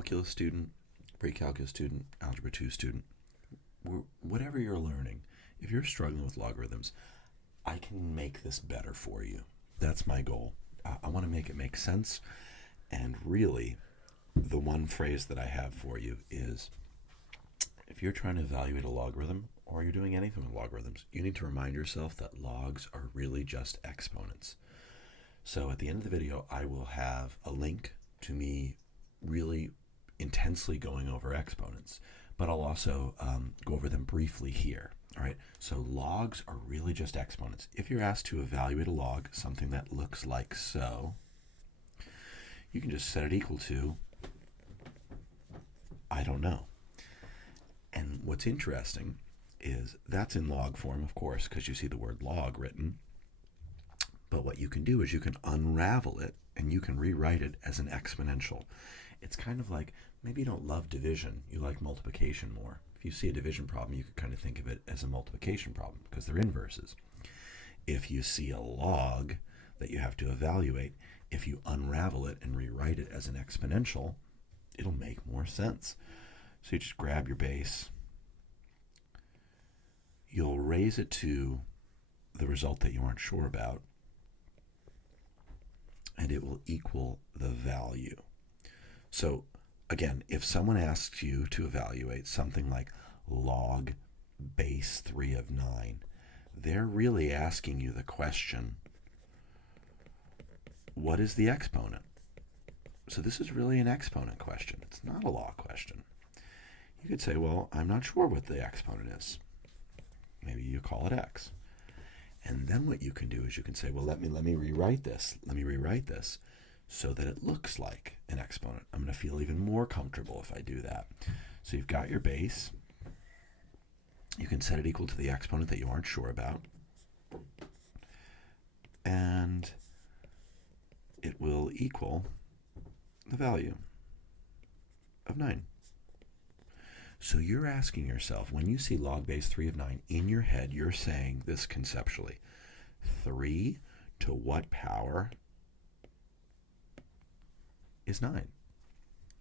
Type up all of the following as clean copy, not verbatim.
calculus student, pre-calculus student, algebra 2 student, whatever you're learning, if you're struggling with logarithms, I can make this better for you. That's my goal. I want to make it make sense. And really, the one phrase that I have for you is, if you're trying to evaluate a logarithm, or you're doing anything with logarithms, you need to remind yourself that logs are really just exponents. So at the end of the video, I will have a link to me really intensely going over exponents, but I'll also go over them briefly here. All right, so logs are really just exponents. If you're asked to evaluate a log, something that looks like so, you can just set it equal to, I don't know. And what's interesting is that's in log form, of course, because you see the word log written. But what you can do is you can unravel it and you can rewrite it as an exponential. It's kind of like, maybe you don't love division, you like multiplication more. If you see a division problem, you can kind of think of it as a multiplication problem because they're inverses. If you see a log that you have to evaluate, if you unravel it and rewrite it as an exponential, it'll make more sense. So you just grab your base, you'll raise it to the result that you aren't sure about, and it will equal the value. So again, if someone asks you to evaluate something like log base 3 of 9, they're really asking you the question, what is the exponent? So this is really an exponent question. It's not a log question. You could say, well, I'm not sure what the exponent is. Maybe you call it x. And then what you can do is you can say, well, let me rewrite this. Let me rewrite this so that it looks like an exponent. I'm going to feel even more comfortable if I do that. So you've got your base. You can set it equal to the exponent that you aren't sure about. And it will equal the value of 9. So you're asking yourself, when you see log base 3 of 9, in your head, you're saying this conceptually. 3 to what power is 9?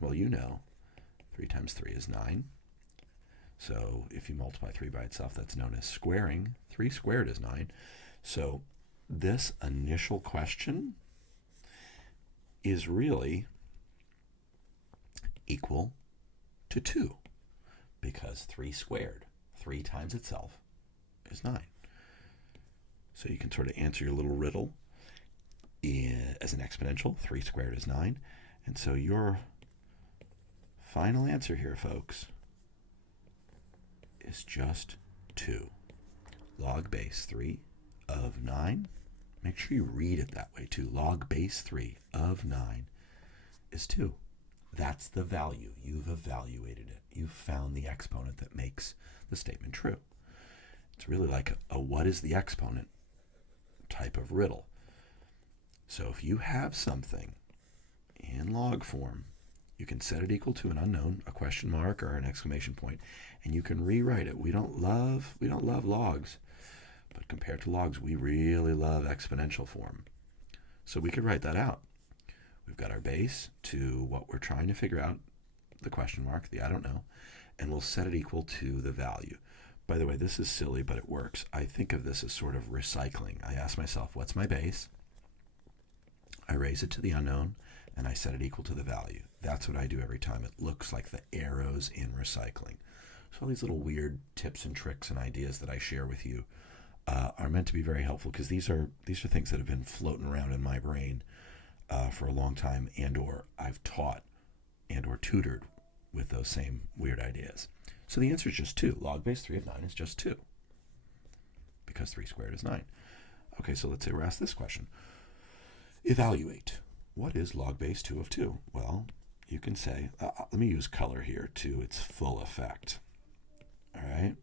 Well, you know, 3 times 3 is 9. So if you multiply 3 by itself, that's known as squaring. 3 squared is 9. So this initial question is really equal to 2. Because 3 squared, 3 times itself, is 9. So you can sort of answer your little riddle as an exponential. 3 squared is 9. And so your final answer here, folks, is just 2. Log base 3 of 9. Make sure you read it that way too. Log base 3 of 9 is 2. That's the value. You've evaluated it. You've found the exponent that makes the statement true. It's really like a what is the exponent type of riddle. So if you have something in log form, you can set it equal to an unknown, a question mark or an exclamation point, and you can rewrite it. We don't love logs, but compared to logs, we really love exponential form. So we could write that out. We've got our base to what we're trying to figure out, the question mark, the I don't know, and we'll set it equal to the value. By the way, this is silly, but it works. I think of this as sort of recycling. I ask myself, what's my base? I raise it to the unknown, and I set it equal to the value. That's what I do every time. It looks like the arrows in recycling. So all these little weird tips and tricks and ideas that I share with you are meant to be very helpful, because these are things that have been floating around in my brain for a long time, and or I've taught and or tutored with those same weird ideas. So the answer is just 2. Log base 3 of 9 is just 2. Because 3 squared is 9. Okay, so let's say we're asked this question. Evaluate. What is log base 2 of 2? Well, you can say, let me use color here to its full effect. All right?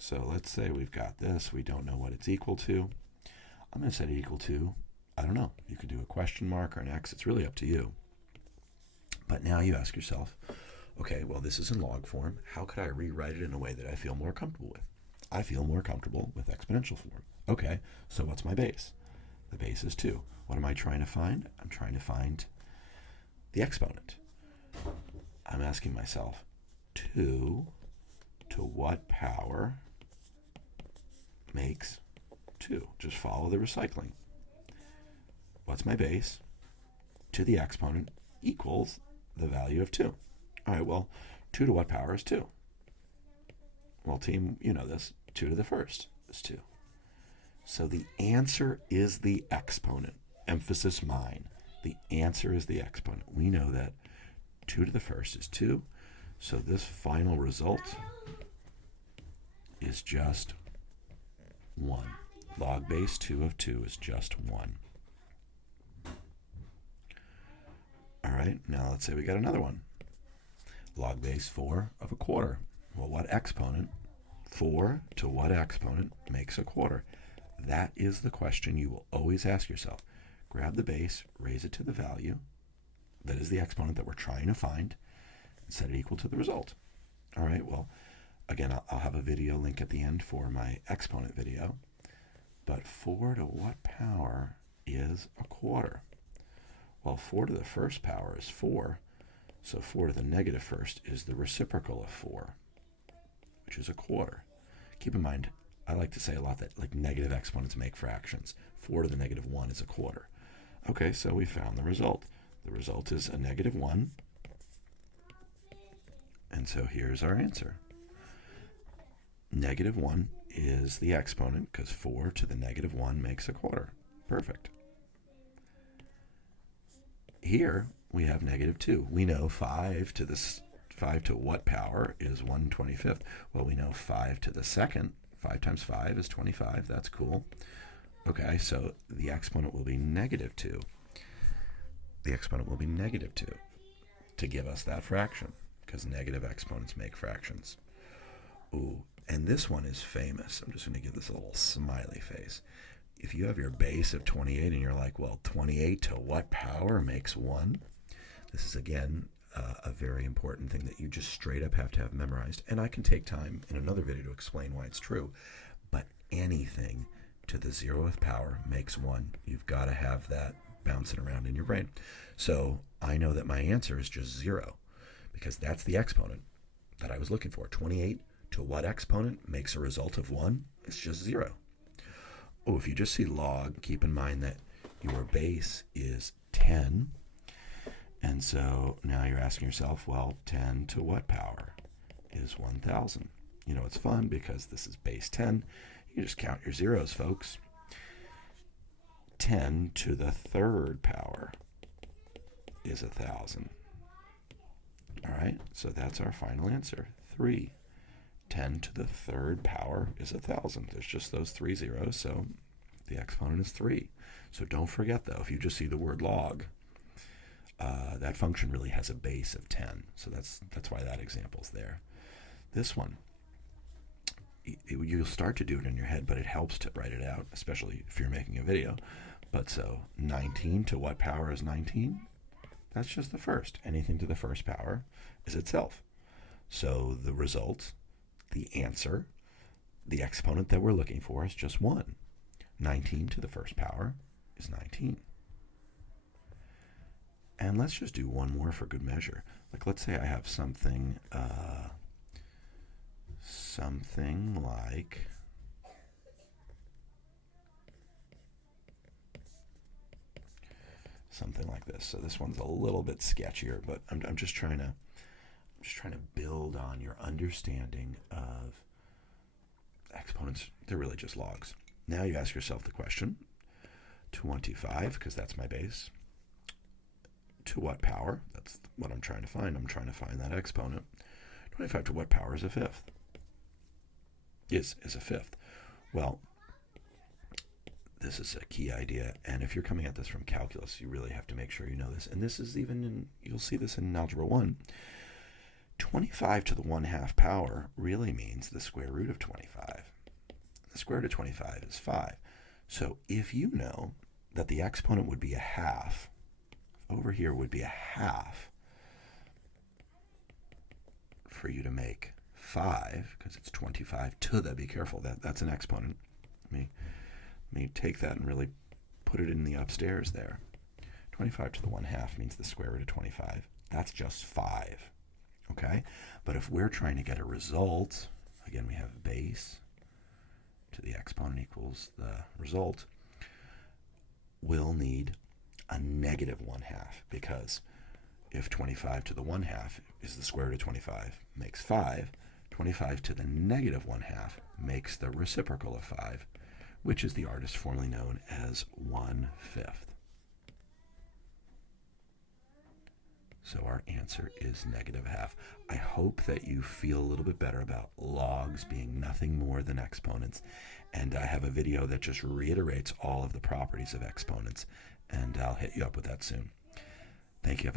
So let's say we've got this. We don't know what it's equal to. I'm going to set it equal to, I don't know. You could do a question mark or an X. It's really up to you. But now you ask yourself, okay, well, this is in log form. How could I rewrite it in a way that I feel more comfortable with? I feel more comfortable with exponential form. Okay, so what's my base? The base is 2. What am I trying to find? I'm trying to find the exponent. I'm asking myself, 2 to what power makes 2? Just follow the recycling. What's my base? To the exponent equals the value of 2. All right, well, 2 to what power is 2? Well, team, you know this. 2 to the first is 2. So the answer is the exponent. Emphasis mine. The answer is the exponent. We know that 2 to the first is 2. So this final result is just 1. Log base 2 of 2 is just 1. All right, now let's say we got another one. Log base 4 of a quarter. Well, what exponent, 4 to what exponent makes a quarter? That is the question you will always ask yourself. Grab the base, raise it to the value. That is the exponent that we're trying to find, and set it equal to the result. All right, well, again, I'll have a video link at the end for my exponent video. But 4 to what power is a quarter? Well, 4 to the first power is 4. So 4 to the negative first is the reciprocal of 4, which is a quarter. Keep in mind, I like to say a lot that like negative exponents make fractions. 4 to the negative 1 is a quarter. Okay, so we found the result. The result is a negative 1. And so here's our answer. Negative 1 is the exponent because 4 to the negative 1 makes a quarter. Perfect. Here we have negative 2. We know 5 to what power is 1/25th? Well, we know 5 to the second. 5 times 5 is 25. That's cool. Okay, so the exponent will be negative 2. The exponent will be negative 2 to give us that fraction because negative exponents make fractions. Ooh, and this one is famous. I'm just going to give this a little smiley face. If you have your base of 28 and you're like, well, 28 to what power makes 1? This is, again, a very important thing that you just straight up have to have memorized. And I can take time in another video to explain why it's true. But anything to the 0th power makes 1. You've got to have that bouncing around in your brain. So I know that my answer is just 0 because that's the exponent that I was looking for. 28 to what exponent makes a result of 1? It's just 0. Oh, if you just see log, keep in mind that your base is 10. And so now you're asking yourself, well, 10 to what power is 1,000? You know, it's fun because this is base 10. You just count your zeros, folks. 10 to the 3rd power is 1,000. All right, so that's our final answer, 3. 10 to the 3rd power is 1,000. There's just those 3 zeros, so the exponent is 3. So don't forget, though, if you just see the word log, that function really has a base of 10. So that's why that example's there. This one, you'll start to do it in your head, but it helps to write it out, especially if you're making a video. But so 19 to what power is 19? That's just the first. Anything to the first power is itself. So the result, the answer, the exponent that we're looking for is just 1. 19 to the first power is 19. And let's just do one more for good measure. Like, let's say I have something like this. So this one's a little bit sketchier, but I'm just trying to build on your understanding of exponents. They're really just logs. Now you ask yourself the question, 25, because that's my base. To what power? That's what I'm trying to find. I'm trying to find that exponent. 25 to what power is a fifth? Is a fifth. Well, this is a key idea, and if you're coming at this from calculus, you really have to make sure you know this. And this is even you'll see this in Algebra 1. 25 to the 1/2 power really means the square root of 25. The square root of 25 is 5. So if you know that the exponent would be a half, over here would be a half, for you to make 5, because it's 25 to the, be careful, that's an exponent. Let me take that and really put it in the upstairs there. 25 to the 1/2 means the square root of 25. That's just 5. Okay? But if we're trying to get a result, again, we have base to the exponent equals the result, we'll need a negative 1/2, because if 25 to the 1/2 is the square root of 25, makes 5, 25 to the negative 1/2 makes the reciprocal of 5, which is the artist formerly known as 1/5. So our answer is negative 1/2. I hope that you feel a little bit better about logs being nothing more than exponents. And I have a video that just reiterates all of the properties of exponents, and I'll hit you up with that soon. Thank you. Have a